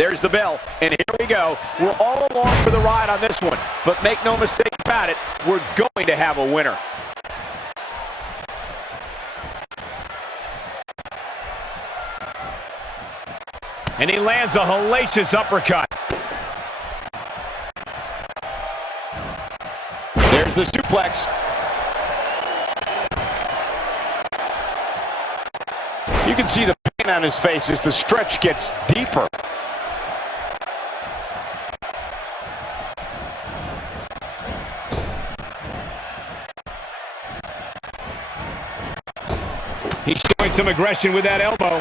There's the bell, and here we go. We're all along for the ride on this one, but make no mistake about it, we're going to have a winner. And he lands a hellacious uppercut. There's the suplex. You can see the pain on his face as the stretch gets deeper. He's showing some aggression with that elbow.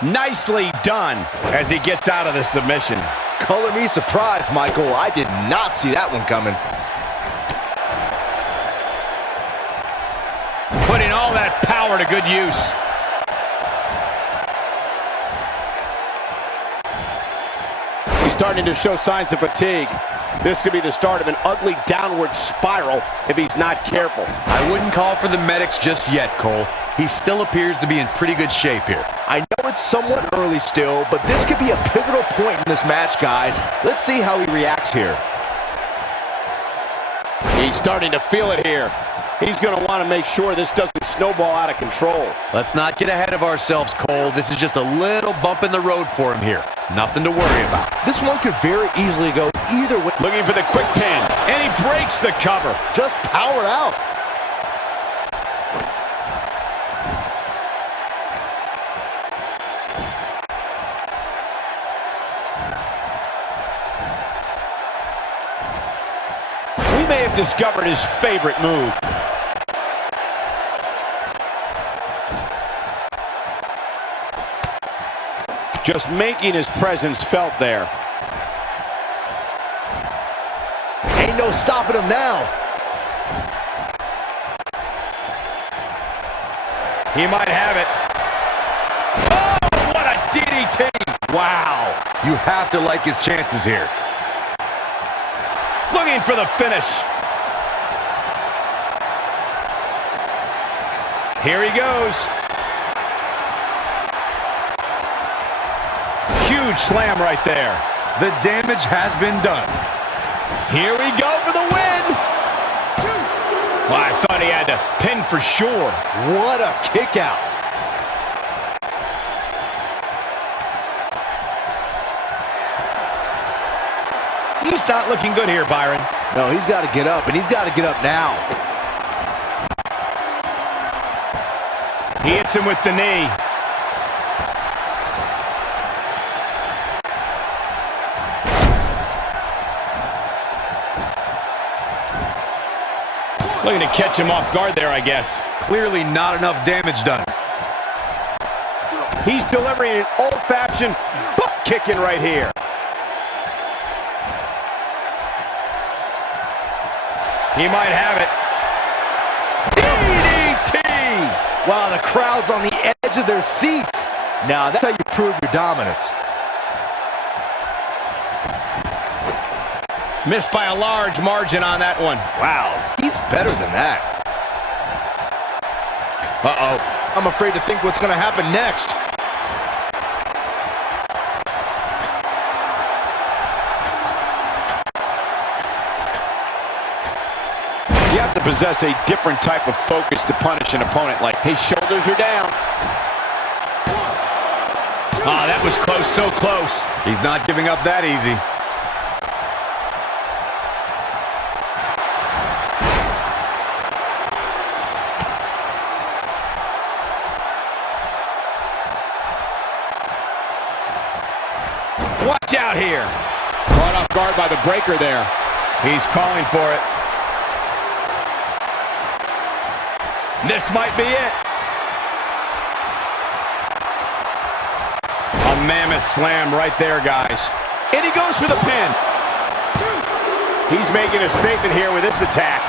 Nicely done as he gets out of the submission. Color me surprised, Michael. I did not see that one coming. Putting all that power to good use. He's starting to show signs of fatigue. This could be the start of an ugly downward spiral if he's not careful. I wouldn't call for the medics just yet, Cole. He still appears to be in pretty good shape here. I know it's somewhat early still, but this could be a pivotal point in this match, guys. Let's see how he reacts here. He's starting to feel it here. He's going to want to make sure this doesn't snowball out of control. Let's not get ahead of ourselves, Cole. This is just a little bump in the road for him here. Nothing to worry about. This one could very easily go either way. Looking for the quick pin, and he breaks the cover. Just powered out. We may have discovered his favorite move. Just making his presence felt there. Ain't no stopping him now. He might have it. Oh, what a DDT! Wow. You have to like his chances here. Looking for the finish. Here he goes. Huge slam right there. The damage has been done. Here we go for the win. Well, I thought he had to pin for sure. What a kick out. He's not looking good here, Byron. No, he's got to get up, and he's got to get up now. He hits him with the knee. Looking to catch him off guard there, I guess. Clearly not enough damage done. He's delivering an old-fashioned butt kicking right here. He might have it. DDT! Wow, the crowd's on the edge of their seats. Now, that's how you prove your dominance. Missed by a large margin on that one. Wow, he's better than that. Uh-oh. I'm afraid to think what's going to happen next. You have to possess a different type of focus to punish an opponent. Like, his shoulders are down. Ah, that was close, so close. He's not giving up that easy. Watch out here. Caught off guard by the breaker there. He's calling for it. This might be it. A mammoth slam right there, guys. And he goes for the pin. He's making a statement here with this attack.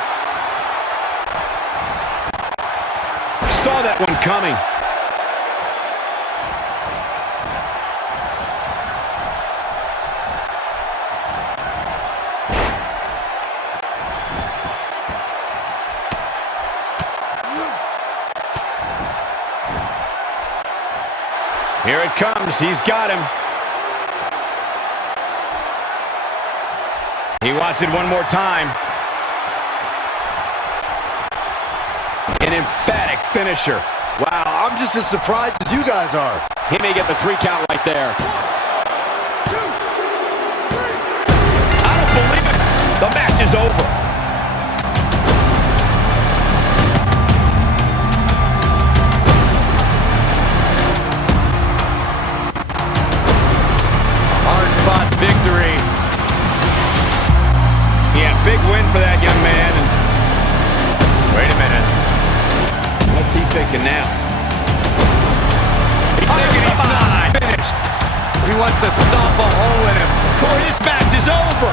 Saw that one coming. Here it comes. He's got him. He wants it one more time. An emphatic finisher. Wow, I'm just as surprised as you guys are. He may get the 3 count right there. 1, 2, 3. I don't believe it. The match is over. Hard-fought victory. Yeah, big win for that young man. And wait a minute. What's he thinking now? He's thinking he's not finished. He wants to stomp a hole in him. Boy, this match is over.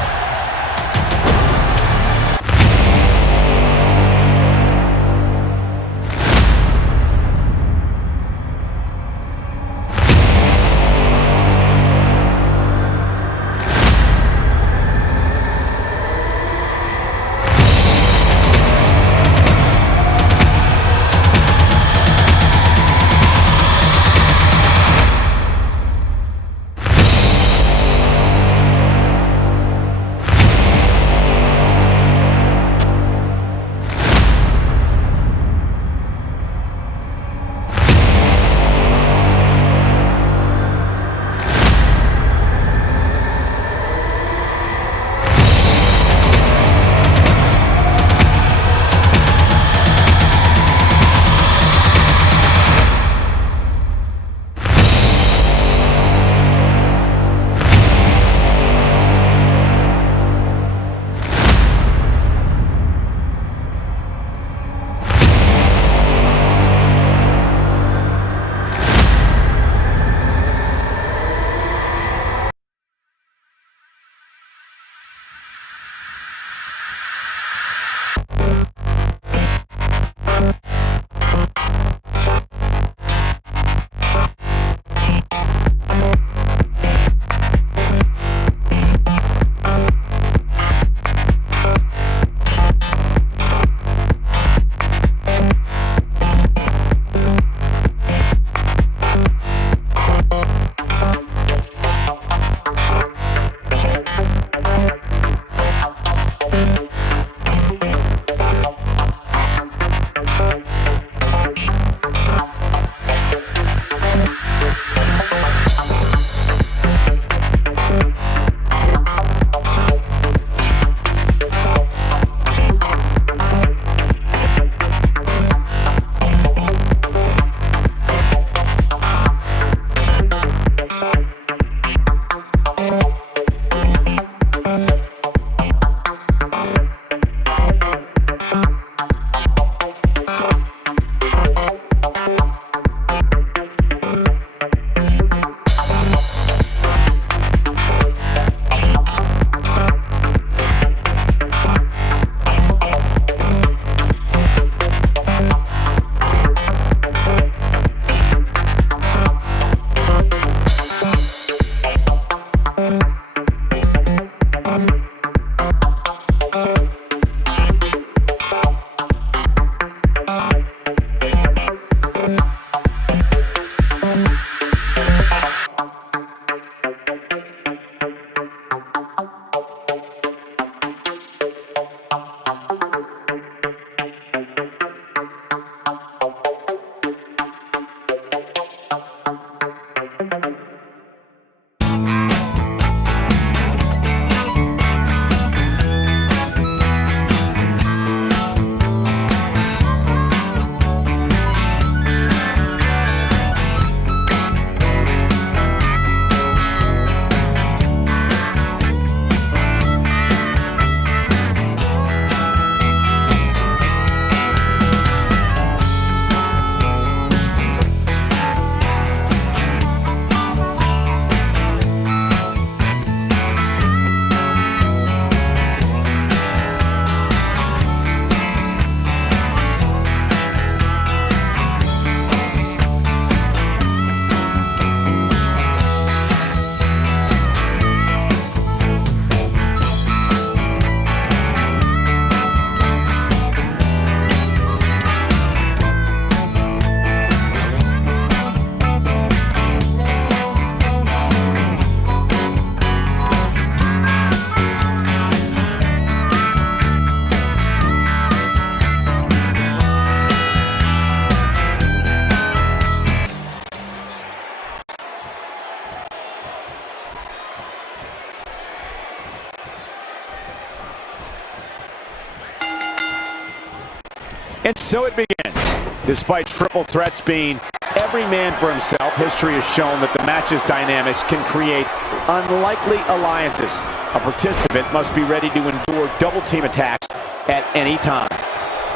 And so it begins. Despite triple threats being every man for himself, history has shown that the match's dynamics can create unlikely alliances. A participant must be ready to endure double team attacks at any time.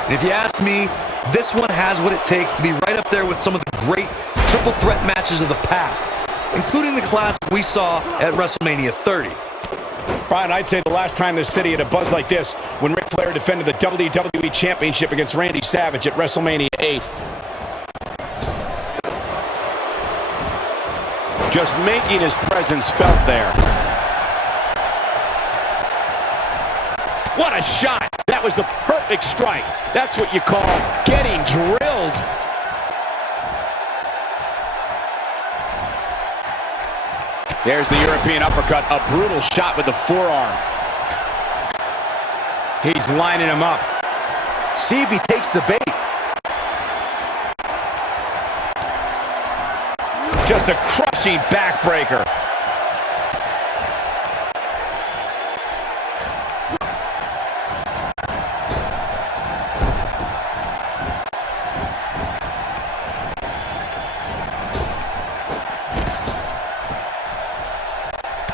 And if you ask me, this one has what it takes to be right up there with some of the great triple threat matches of the past, including the classic we saw at WrestleMania 30. Brian, I'd say the last time this city had a buzz like this when Ric Flair defended the WWE Championship against Randy Savage at WrestleMania 8. Just making his presence felt there. What a shot! That was the perfect strike. That's what you call getting drilled. There's the European uppercut, a brutal shot with the forearm. He's lining him up. See if he takes the bait. Just a crushing backbreaker.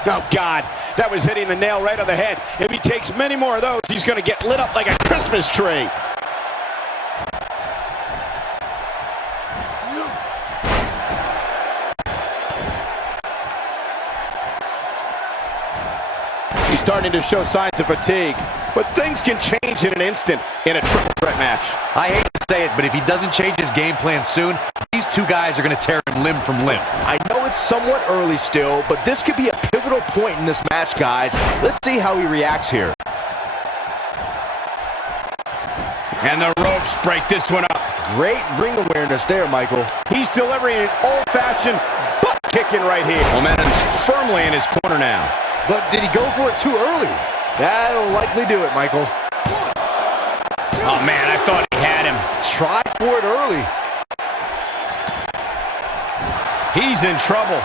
Oh, God, that was hitting the nail right on the head. If he takes many more of those, he's going to get lit up like a Christmas tree. He's starting to show signs of fatigue, but things can change in an instant in a triple threat match. I hate to say it, but if he doesn't change his game plan soon, these two guys are going to tear him limb from limb. I know it's somewhat early still, but this could be a pivotal point in this match, guys. Let's see how he reacts here. And the ropes break this one up. Great ring awareness there, Michael. He's delivering an old-fashioned butt kicking right here. Momentum's firmly in his corner now. But did he go for it too early? That'll likely do it, Michael. Oh, man, I thought he had him. Try for it early. He's in trouble.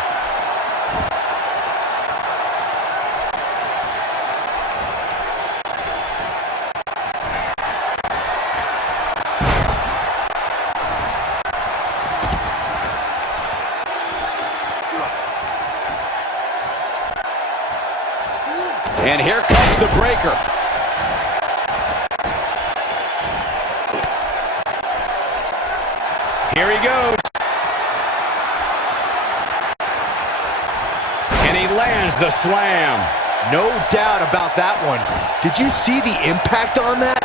And here comes the breaker. Here he goes. And he lands the slam. No doubt about that one. Did you see the impact on that?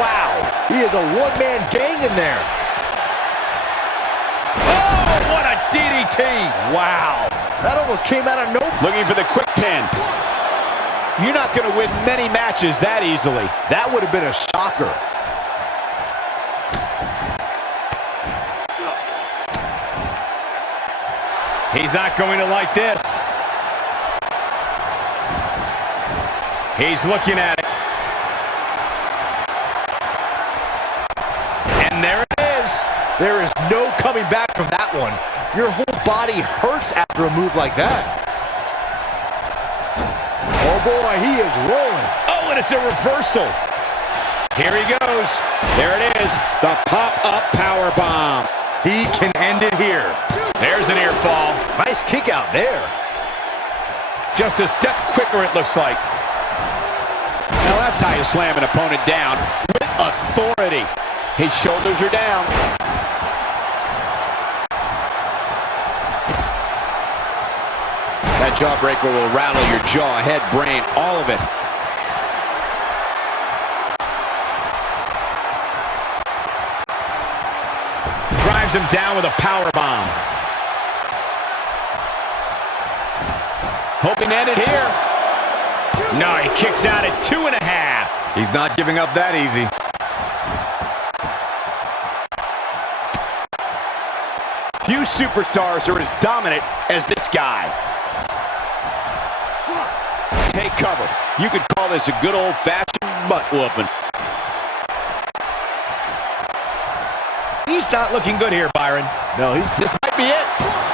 Wow, he is a one-man gang in there. Oh, what a DDT. Wow, that almost came out of nowhere. Looking for the quick pin. You're not going to win many matches that easily. That would have been a shocker. He's not going to like this. He's looking at it. And there it is. There is no coming back from that one. Your whole body hurts after a move like that. Oh boy, he is rolling. Oh, and it's a reversal. Here he goes. There it is, the pop-up power bomb. He can end it here. There's an ear fall. Nice kick out there. Just a step quicker, it looks like. Now that's how you slam an opponent down with authority. His shoulders are down. That jawbreaker will rattle your jaw, head, brain, all of it. Drives him down with a power bomb. Hoping to end it here. No, he kicks out at 2.5. He's not giving up that easy. Few superstars are as dominant as this guy. Take cover. You could call this a good old-fashioned butt whooping. He's not looking good here, Byron. No, This might be it.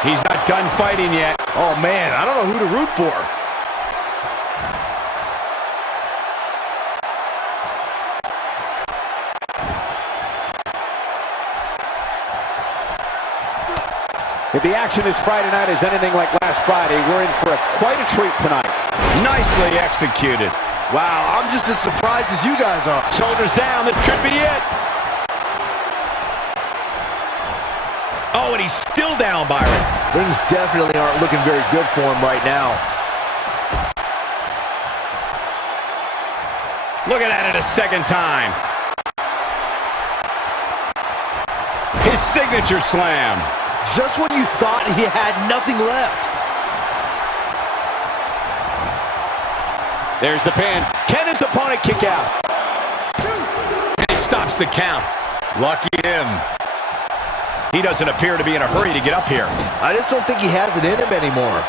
He's not done fighting yet. oh man, I don't know who to root for. If the action this Friday night is anything like last Friday, we're in for quite a treat tonight. Nicely executed. Wow, I'm just as surprised as you guys are. Shoulders down, this could be it. Oh, and he's still down, Byron. Things definitely aren't looking very good for him right now. Looking at it a second time. His signature slam. Just when you thought he had nothing left. There's the pin. Can his opponent kick out? And he stops the count. Lucky him. He doesn't appear to be in a hurry to get up here. I just don't think he has it in him anymore.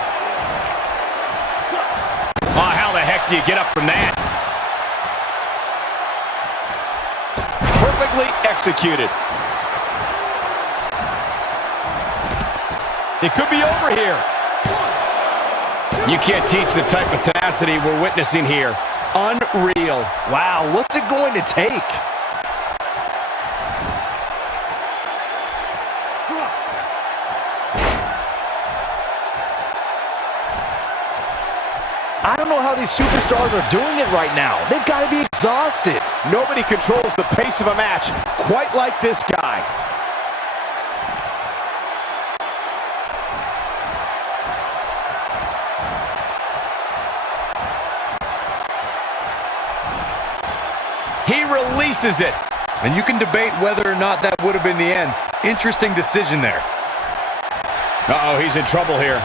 Oh, how the heck do you get up from that? Perfectly executed. It could be over here. You can't teach the type of tenacity we're witnessing here. Unreal. Wow, what's it going to take? I don't know how these superstars are doing it right now. They've got to be exhausted. Nobody controls the pace of a match quite like this guy. He releases it. And you can debate whether or not that would have been the end. Interesting decision there. Uh-oh, he's in trouble here.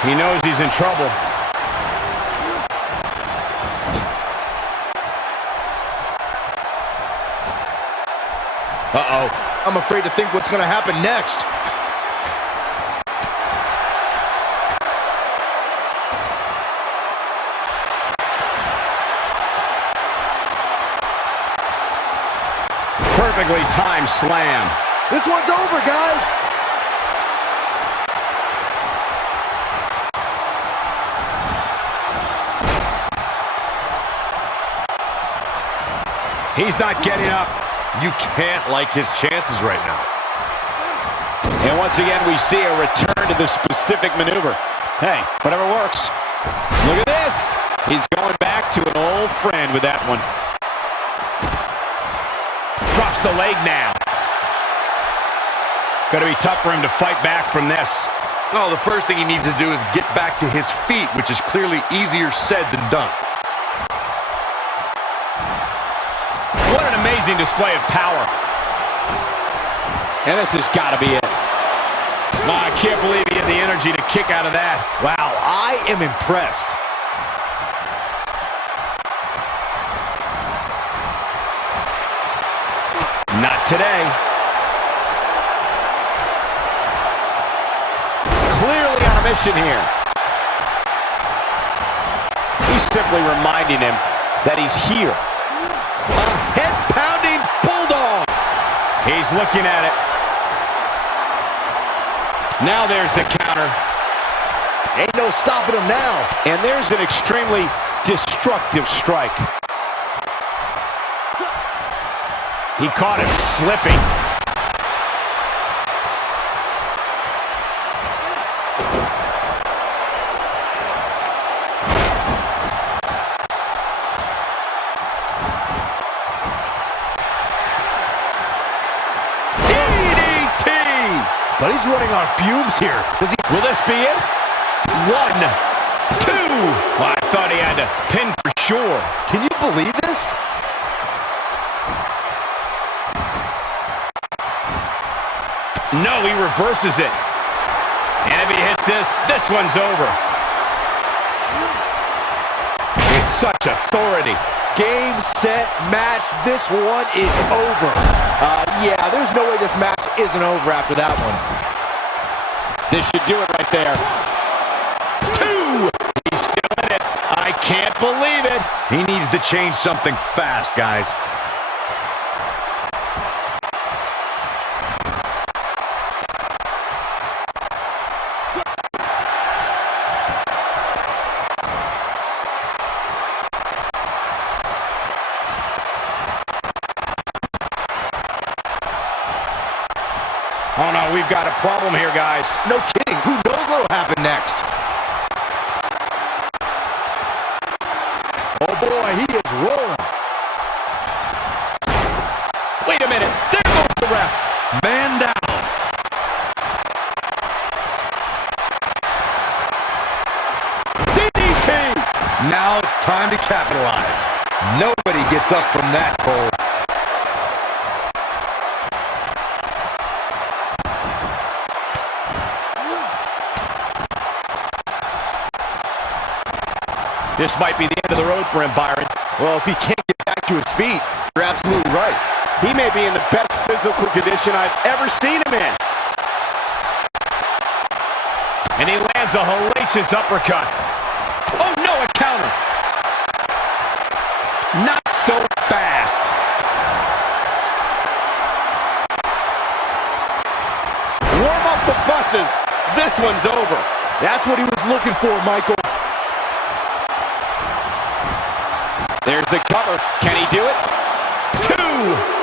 He knows he's in trouble. Uh-oh. I'm afraid to think what's going to happen next. Perfectly timed slam. This one's over, guys. He's not getting up. You can't like his chances right now. And once again, we see a return to the specific maneuver. Hey, whatever works. Look at this. He's going back to an old friend with that one. Drops the leg now. Going to be tough for him to fight back from this. Oh, the first thing he needs to do is get back to his feet, which is clearly easier said than done. What an amazing display of power. And this has got to be it. Oh, I can't believe he had the energy to kick out of that. Wow, I am impressed. Not today. Clearly on a mission here. He's simply reminding him that he's here. A head-pounding bulldog. He's looking at it. Now there's the counter. Ain't no stopping him now. And there's an extremely destructive strike. He caught him slipping. DDT! But he's running on fumes here. Does he? Will this be it? 1, 2. Well, I thought he had to pin for sure. Can you believe this? No, he reverses it. And if he hits this, this one's over. With such authority. Game, set, match. This one is over. Yeah, there's no way this match isn't over after that one. This should do it right there. 2. He's still in it. I can't believe it. He needs to change something fast, guys. Uh-oh, we've got a problem here, guys. No kidding. Who knows what'll happen next? Oh, boy, he is rolling. Wait a minute. There goes the ref. Man down. DDT! Now it's time to capitalize. Nobody gets up from that, Cole. This might be the end of the road for him, Byron. Well, if he can't get back to his feet, you're absolutely right. He may be in the best physical condition I've ever seen him in. And he lands a hellacious uppercut. Oh, no, a counter. Not so fast. Warm up the buses. This one's over. That's what he was looking for, Michael. There's the cover. Can he do it? 2.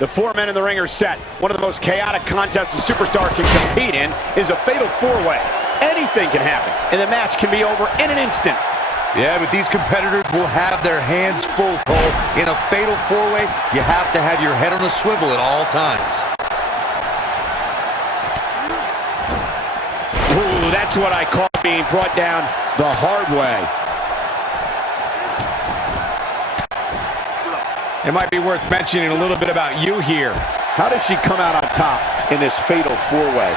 The 4 men in the ring are set. One of the most chaotic contests a superstar can compete in is a fatal 4-way. Anything can happen, and the match can be over in an instant. Yeah, but these competitors will have their hands full, Cole. In a fatal 4-way, you have to have your head on a swivel at all times. Ooh, that's what I call being brought down the hard way. It might be worth mentioning a little bit about you here. How does she come out on top in this fatal 4-way?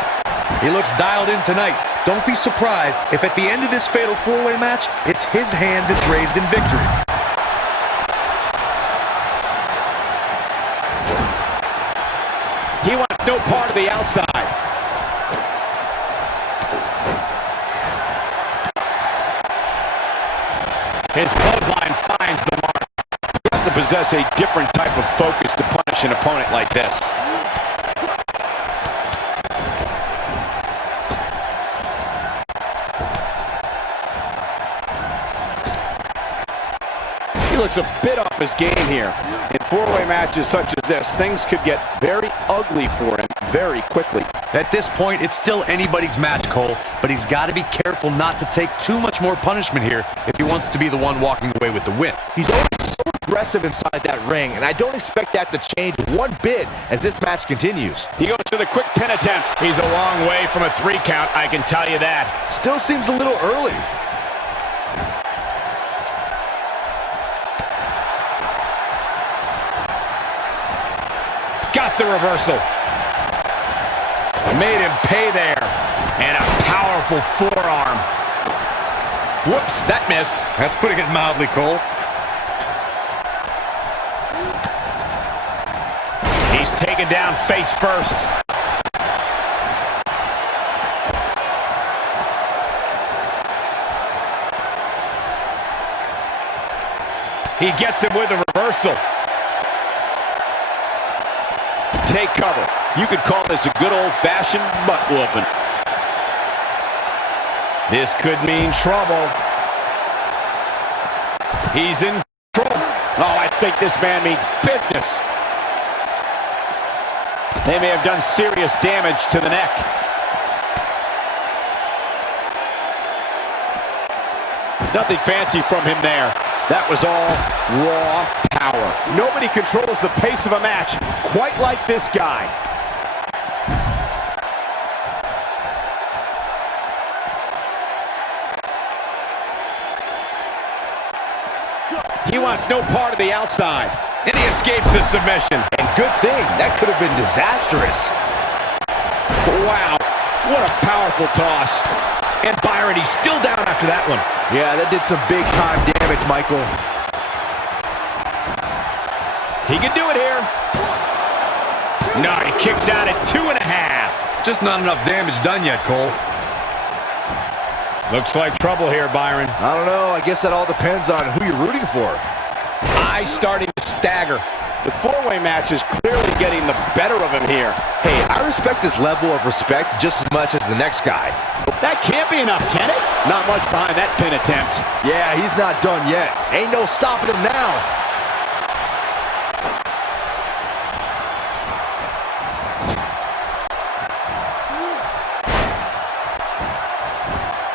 He looks dialed in tonight. Don't be surprised if at the end of this fatal 4-way match, it's his hand that's raised in victory. He wants no part of the outside. His clothesline finds the mark. You have to possess a different type of focus to punish an opponent like this. He looks a bit off his game here. In 4-way matches such as this, things could get very ugly for him very quickly. At this point, it's still anybody's match, Cole, but he's got to be careful not to take too much more punishment here if he wants to be the one walking away with the win. He's always so aggressive inside that ring, and I don't expect that to change one bit as this match continues. He goes to the quick pin attempt. He's a long way from a 3 count, I can tell you that. Still seems a little early. Got the reversal. Made him pay there. And a powerful forearm. Whoops, that missed. That's putting it mildly, Cole. He's taken down face first. He gets him with a reversal. Take cover. You could call this a good old-fashioned butt whooping. This could mean trouble. He's in trouble. Oh, I think this man means business. They may have done serious damage to the neck. Nothing fancy from him there. That was all raw power. Nobody controls the pace of a match quite like this guy. He wants no part of the outside. And he escapes the submission. And good thing, that could have been disastrous. Wow, what a powerful toss. And Byron, he's still down after that one. Yeah, that did some big-time damage, Michael. He can do it here. No, he kicks out at 2.5. Just not enough damage done yet, Cole. Looks like trouble here, Byron. I don't know. I guess that all depends on who you're rooting for. Eyes starting to stagger. The 4-way match is clearly getting the better of him here. Hey, I respect his level of respect just as much as the next guy. That can't be enough, can it? Not much behind that pin attempt. Yeah, he's not done yet. Ain't no stopping him now.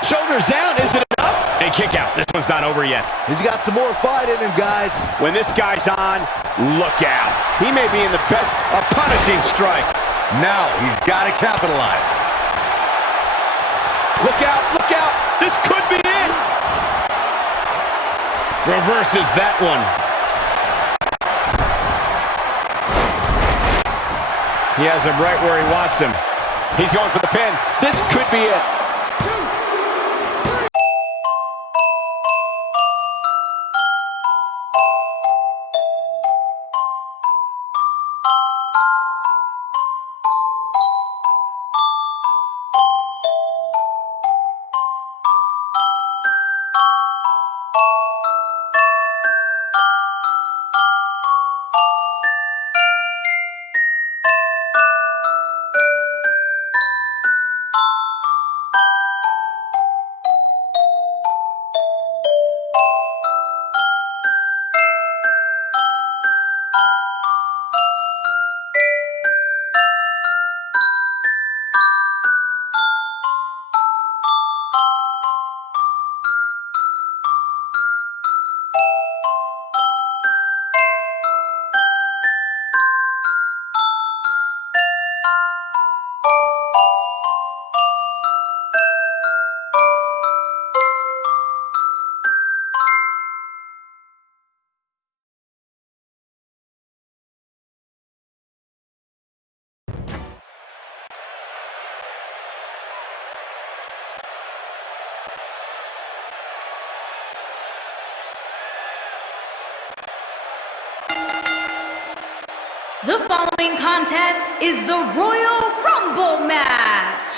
Shoulders down, is it enough? A kick out. This one's not over yet. He's got some more fight in him, guys. When this guy's on, look out. He may be in the best of punishing strike. Now he's got to capitalize. Look out, look out. This could be it. Reverses that one. He has him right where he wants him. He's going for the pin. This could be it. The following contest is the Royal Rumble match.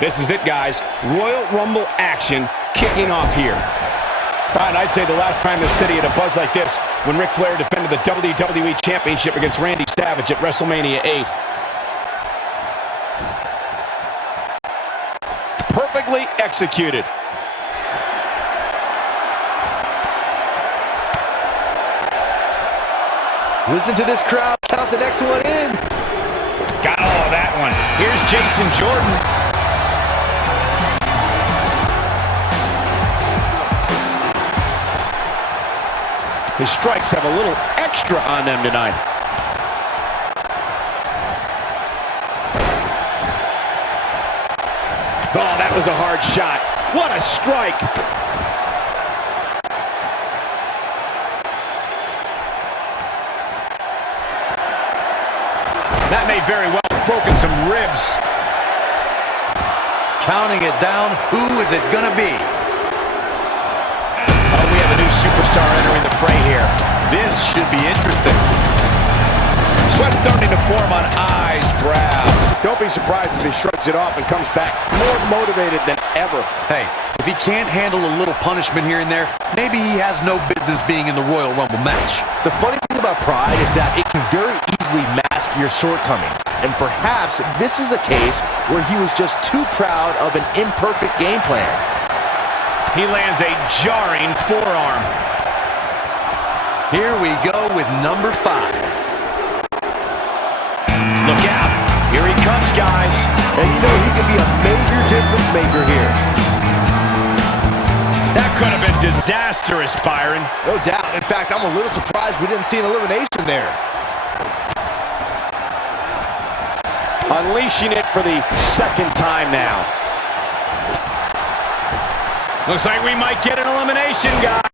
This is it, guys. Royal Rumble action kicking off here. Brian, I'd say the last time the city had a buzz like this when Ric Flair defended the WWE Championship against Randy Savage at WrestleMania 8. Perfectly executed. Listen to this crowd count the next one in. Got all of that one. Here's Jason Jordan. His strikes have a little extra on them tonight. Oh, that was a hard shot. What a strike. That may very well have broken some ribs. Counting it down, who is it gonna be? Oh, we have a new superstar entering the fray here. This should be interesting. Sweat starting to form on I's brow. Don't be surprised if he shrugs it off and comes back more motivated than ever. Hey, if he can't handle a little punishment here and there, maybe he has no business being in the Royal Rumble match. The funny thing about pride is that it can very easily mask your shortcomings. And perhaps this is a case where he was just too proud of an imperfect game plan. He lands a jarring forearm. Here we go with number 5. Look out. Here he comes, guys. And you know he can be a major difference maker here. That could have been disastrous, Byron. No doubt. In fact, I'm a little surprised we didn't see an elimination there. Unleashing it for the second time now. Looks like we might get an elimination, guys.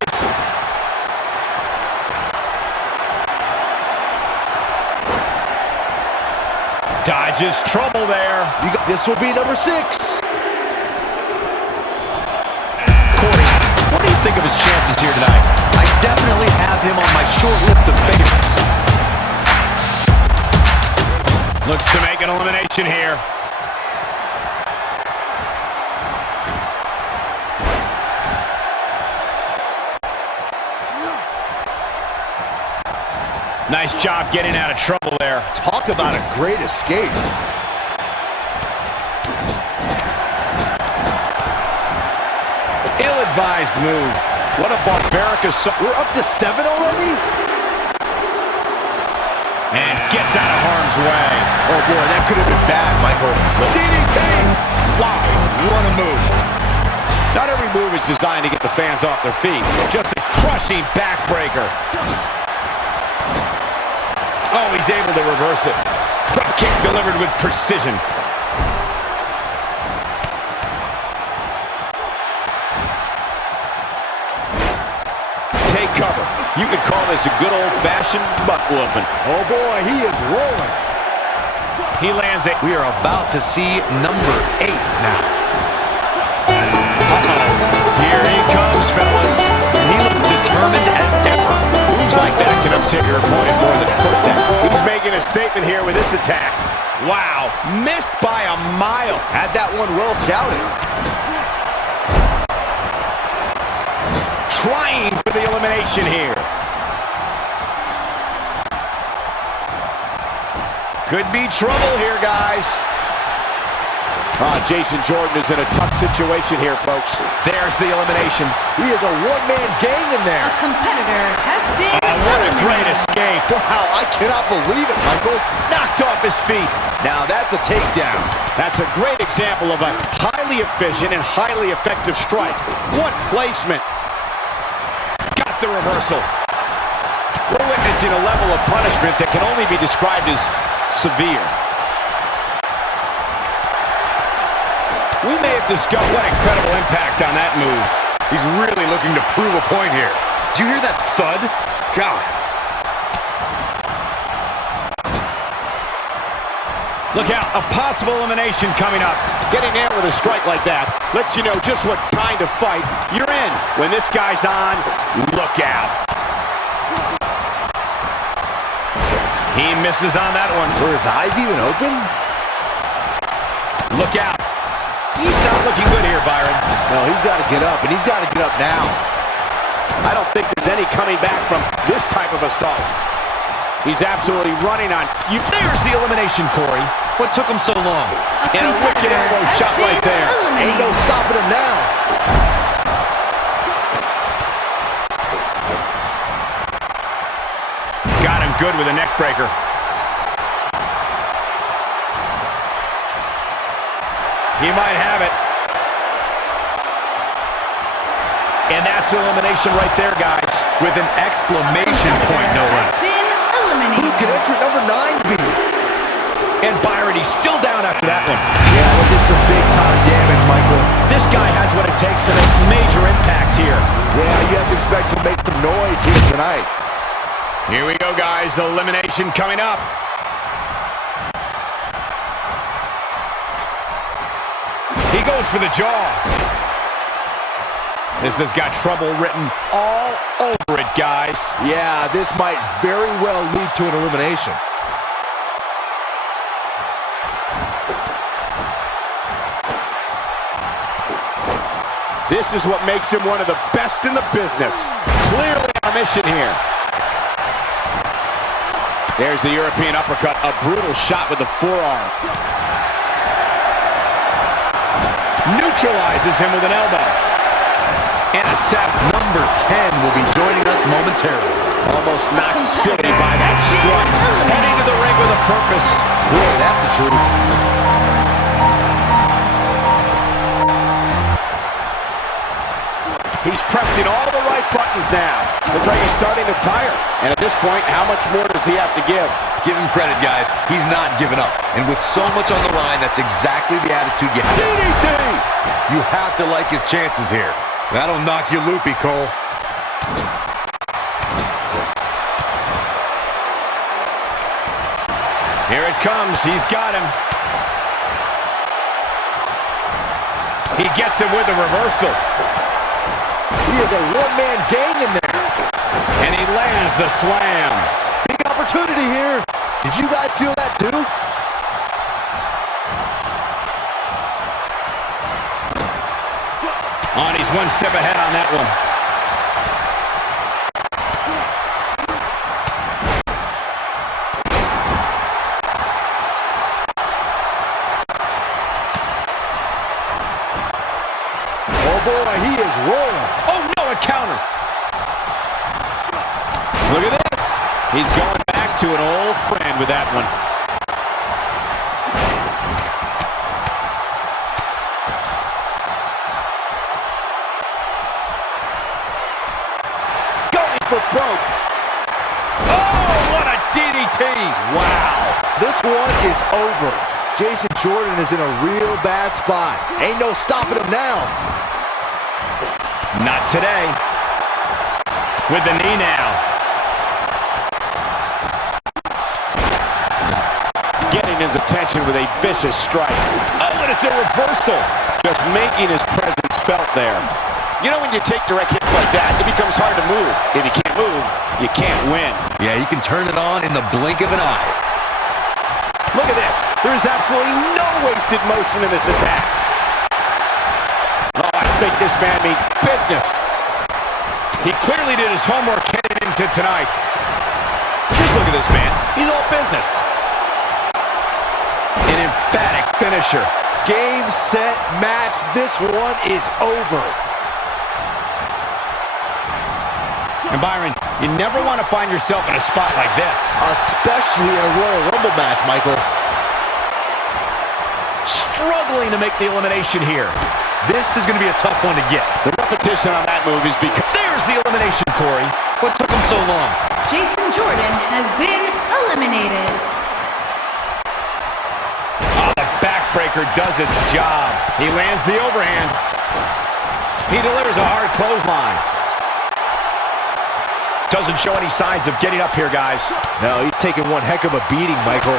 Dodges trouble there. This will be number 6. Corey, what do you think of his chances here tonight? I definitely have him on my short list of favorites. Looks to make an elimination here. Nice job getting out of trouble there. Talk about a great escape. Ill-advised move. What a barbaric assault. We're up to 7 already? And gets out of harm's way. Oh boy, that could have been bad, Michael. DDT! Wow, what a move. Not every move is designed to get the fans off their feet. Just a crushing backbreaker. Oh, he's able to reverse it. Drop kick delivered with precision. Take cover. You could call this a good old-fashioned butt whooping. Oh boy, he is rolling. He lands it. We are about to see number 8 now. Here he comes, fellas. And he looks determined as ever. Moves like that can upset your opponent more than hurt them. He's making a statement here with this attack. Wow, missed by a mile. Had that one well scouted. Trying for the elimination here. Could be trouble here, guys. Jason Jordan is in a tough situation here, folks. There's the elimination. He is a one-man gang in there. A competitor has been What a great eliminated. escape. Wow, I cannot believe it, Michael. Knocked off his feet. Now that's a takedown. That's a great example of a highly efficient and highly effective strike. What placement. Got the reversal. We're witnessing a level of punishment that can only be described as severe. We may have discussed what incredible impact on that move. He's really looking to prove a point here. Did you hear that thud? God. Look out, a possible elimination coming up. Getting there with a strike like that lets you know just what kind of fight you're in. When this guy's on, look out. He misses on that one. Were his eyes even open? Look out. He's not looking good here, Byron. No, he's got to get up, and he's got to get up now. I don't think there's any coming back from this type of assault. He's absolutely running on fumes. There's the elimination, Corey. What took him so long? And a wicked elbow shot right there. Ain't no stopping him now. Got him good with a neck breaker. He might have it. And that's elimination right there, guys. With an exclamation point, no less. Been eliminated. Could entrant number 9 be? And Byron, he's still down after that one. Yeah, that did some big-time damage, Michael. This guy has what it takes to make major impact here. Yeah, you have to expect to make some noise here tonight. Here we go, guys. Elimination coming up. He goes for the jaw. This has got trouble written all over it, guys. Yeah, this might very well lead to an elimination. This is what makes him one of the best in the business. Clearly on a mission here. There's the European uppercut, a brutal shot with the forearm. Neutralizes him with an elbow. And a set. Number 10 will be joining us momentarily. Almost knocked silly by that strike. Heading to the ring with a purpose. Boy, that's the truth. He's pressing all the right buttons now. Looks like he's starting to tire. And at this point, how much more does he have to give? Give him credit, guys. He's not giving up. And with so much on the line, that's exactly the attitude you have. DDT! You have to like his chances here. That'll knock you loopy, Cole. Here it comes. He's got him. He gets him with a reversal. He is a one-man gang in there. And he lands the slam. Big opportunity here. Did you guys feel that too? He's one step ahead on that one. Oh boy, he is rolling. Oh no, a counter. Look at this. He's going back to an old friend. land with that one. Going for broke. Oh, what a DDT. Wow, this one is over. Jason Jordan is in a real bad spot. Ain't no stopping him now. Not today. With the knee now. Getting his attention with a vicious strike. Oh, and it's a reversal. Just making his presence felt there. You know, when you take direct hits like that, it becomes hard to move. If you can't move, you can't win. Yeah, you can turn it on in the blink of an eye. Look at this. There is absolutely no wasted motion in this attack. Oh, I think this man means business. He clearly did his homework heading into tonight. Just look at this man. He's all business. An emphatic finisher. Game, set, match. This one is over. And Byron, you never want to find yourself in a spot like this. Especially in a Royal Rumble match, Michael. Struggling to make the elimination here. This is going to be a tough one to get. The repetition on that move is because... There's the elimination, Corey. What took him so long? Jason Jordan has been eliminated. Oh, the backbreaker does its job. He lands the overhand. He delivers a hard clothesline. Doesn't show any signs of getting up here, guys. No, he's taking one heck of a beating, Michael.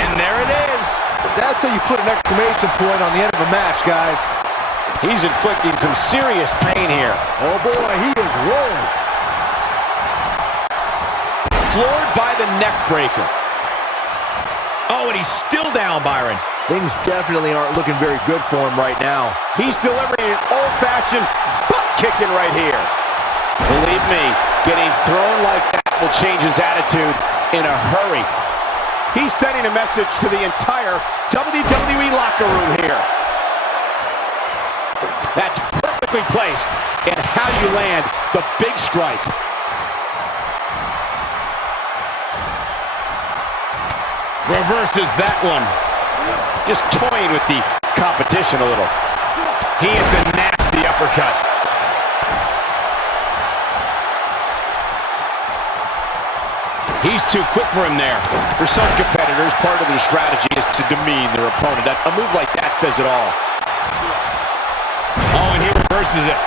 And there it is. That's how you put an exclamation point on the end of a match, guys. He's inflicting some serious pain here. Oh boy, he is rolling. Floored by the neck breaker. Oh, and he's still down, Byron. Things definitely aren't looking very good for him right now. He's delivering an old-fashioned butt kicking right here. Believe me, getting thrown like that will change his attitude in a hurry. He's sending a message to the entire WWE locker room here. That's perfectly placed in how you land the big strike. Reverses that one. Just toying with the competition a little. He hits a nasty uppercut. He's too quick for him there. For some competitors, part of their strategy is to demean their opponent. A move like that says it all. Oh, and he reverses it.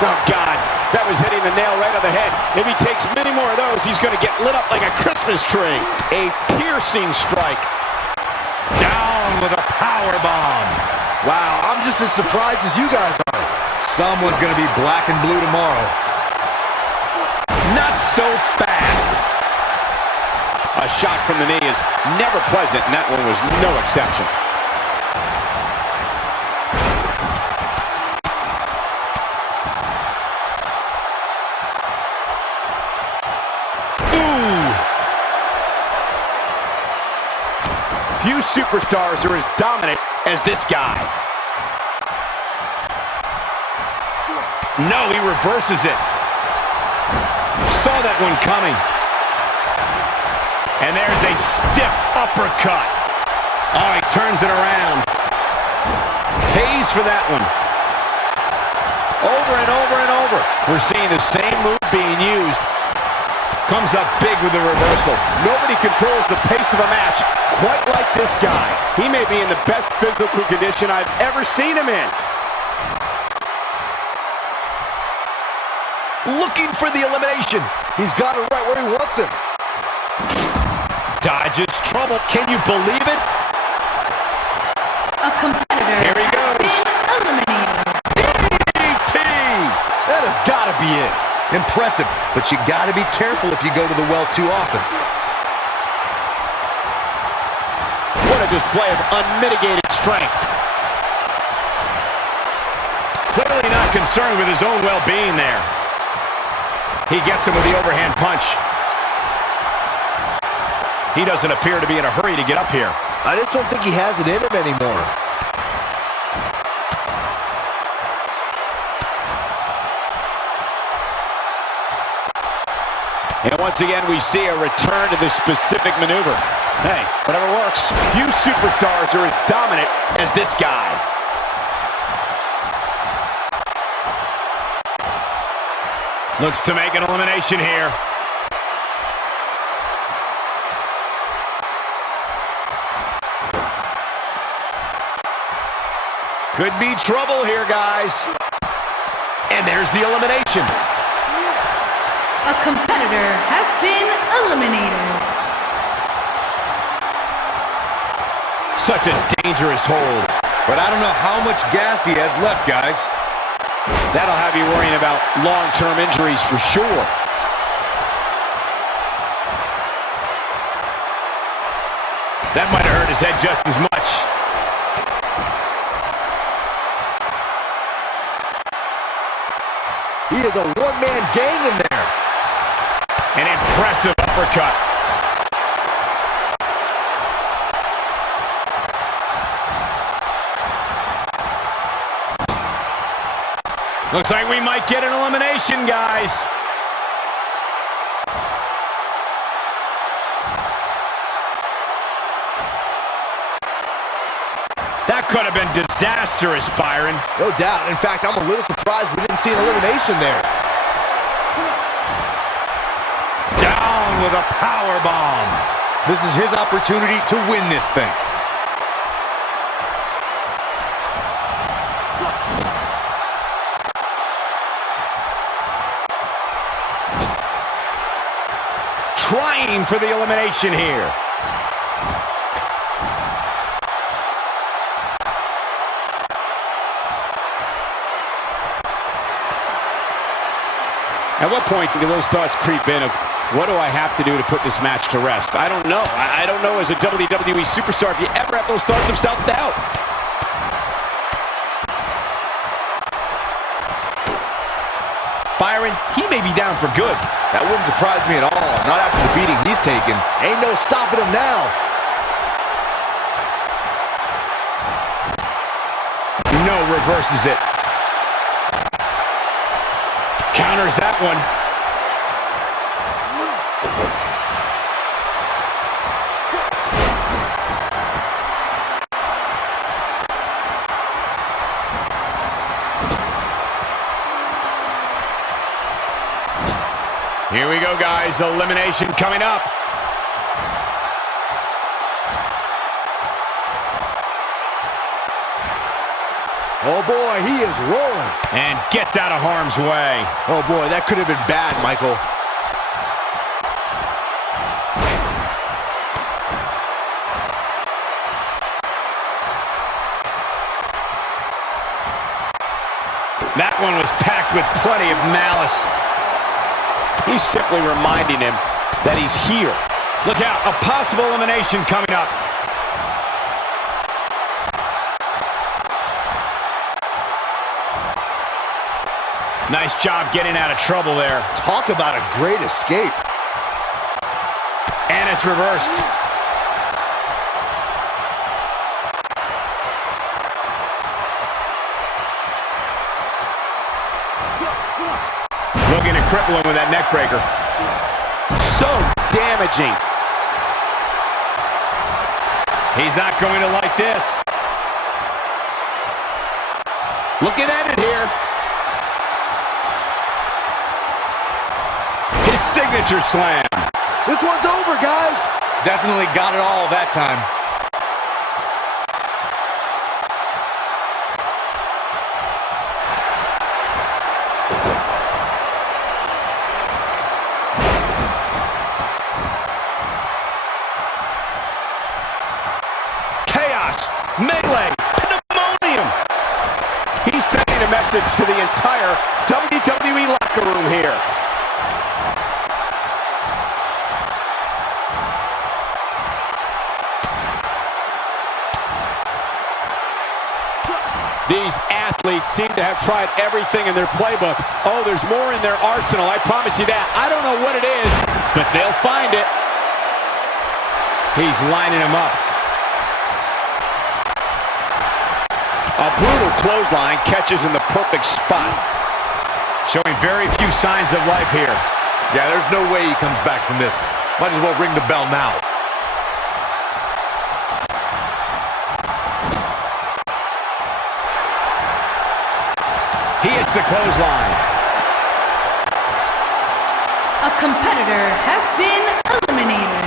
Oh, God. That was hitting the nail right on the head. If he takes many more of those, he's going to get lit up like a Christmas tree. A piercing strike. Down with a power bomb. Wow, I'm just as surprised as you guys are. Someone's going to be black and blue tomorrow. Not so fast. A shot from the knee is never pleasant, and that one was no exception. Few superstars are as dominant as this guy. No, he reverses it. Saw that one coming. And there's a stiff uppercut. Oh, he turns it around. Pays for that one. Over and over and over. We're seeing the same move being used. Comes up big with the reversal. Nobody controls the pace of a match quite like this guy. He may be in the best physical condition I've ever seen him in. Looking for the elimination. He's got it right where he wants him. Dodges trouble. Can you believe it? A competitor Here he goes. has been eliminated. DDT! That has got to be it. Impressive, but you got to be careful if you go to the well too often. What a display of unmitigated strength. Clearly not concerned with his own well-being there. He gets him with the overhand punch. He doesn't appear to be in a hurry to get up here. I just don't think he has it in him anymore. And once again, we see a return to this specific maneuver. Hey, whatever works. Few superstars are as dominant as this guy. Looks to make an elimination here. Could be trouble here, guys. And there's the elimination. A competitor has been eliminated. Such a dangerous hold. But I don't know how much gas he has left, guys. That'll have you worrying about long-term injuries for sure. That might have hurt his head just as much. He is a one-man gang in there. An impressive uppercut. Looks like we might get an elimination, guys. That could have been disastrous, Byron. No doubt. In fact, I'm a little surprised we didn't see an elimination there. Down with a power bomb. This is his opportunity to win this thing. Trying for the elimination here. At what point do those thoughts creep in of, what do I have to do to put this match to rest? I don't know. I don't know as a WWE superstar if you ever have those thoughts of self-doubt. Byron, he may be down for good. That wouldn't surprise me at all. Not after the beating he's taken. Ain't no stopping him now. No, reverses it. Counters that one. Here we go, guys. Elimination coming up. Oh, boy, he is rolling. And gets out of harm's way. Oh, boy, that could have been bad, Michael. That one was packed with plenty of malice. He's simply reminding him that he's here. Look out, a possible elimination coming up. Nice job getting out of trouble there. Talk about a great escape. And it's reversed. Looking to cripple him with that neck breaker. So damaging. He's not going to like this. Looking at it here. His signature slam. This one's over, guys. Definitely got it all that time. Chaos, melee, pandemonium. He's sending a message to the entire WWE locker room here. These athletes seem to have tried everything in their playbook. Oh, there's more in their arsenal, I promise you that. I don't know what it is, but they'll find it. He's lining him up. A brutal clothesline catches in the perfect spot. Showing very few signs of life here. Yeah, there's no way he comes back from this. Might as well ring the bell now. He hits the clothesline. A competitor has been eliminated.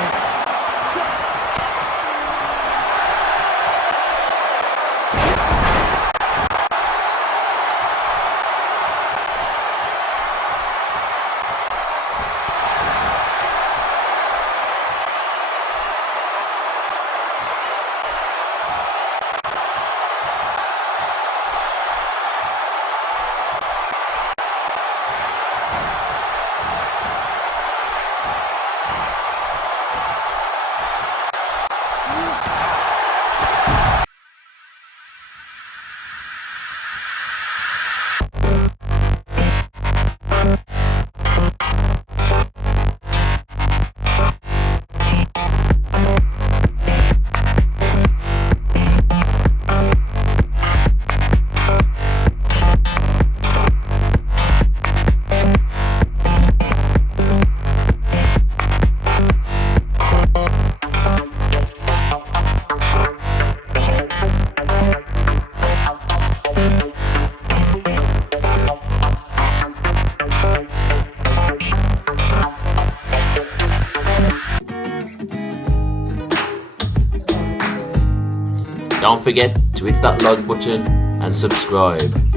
Don't forget to hit that like button and subscribe.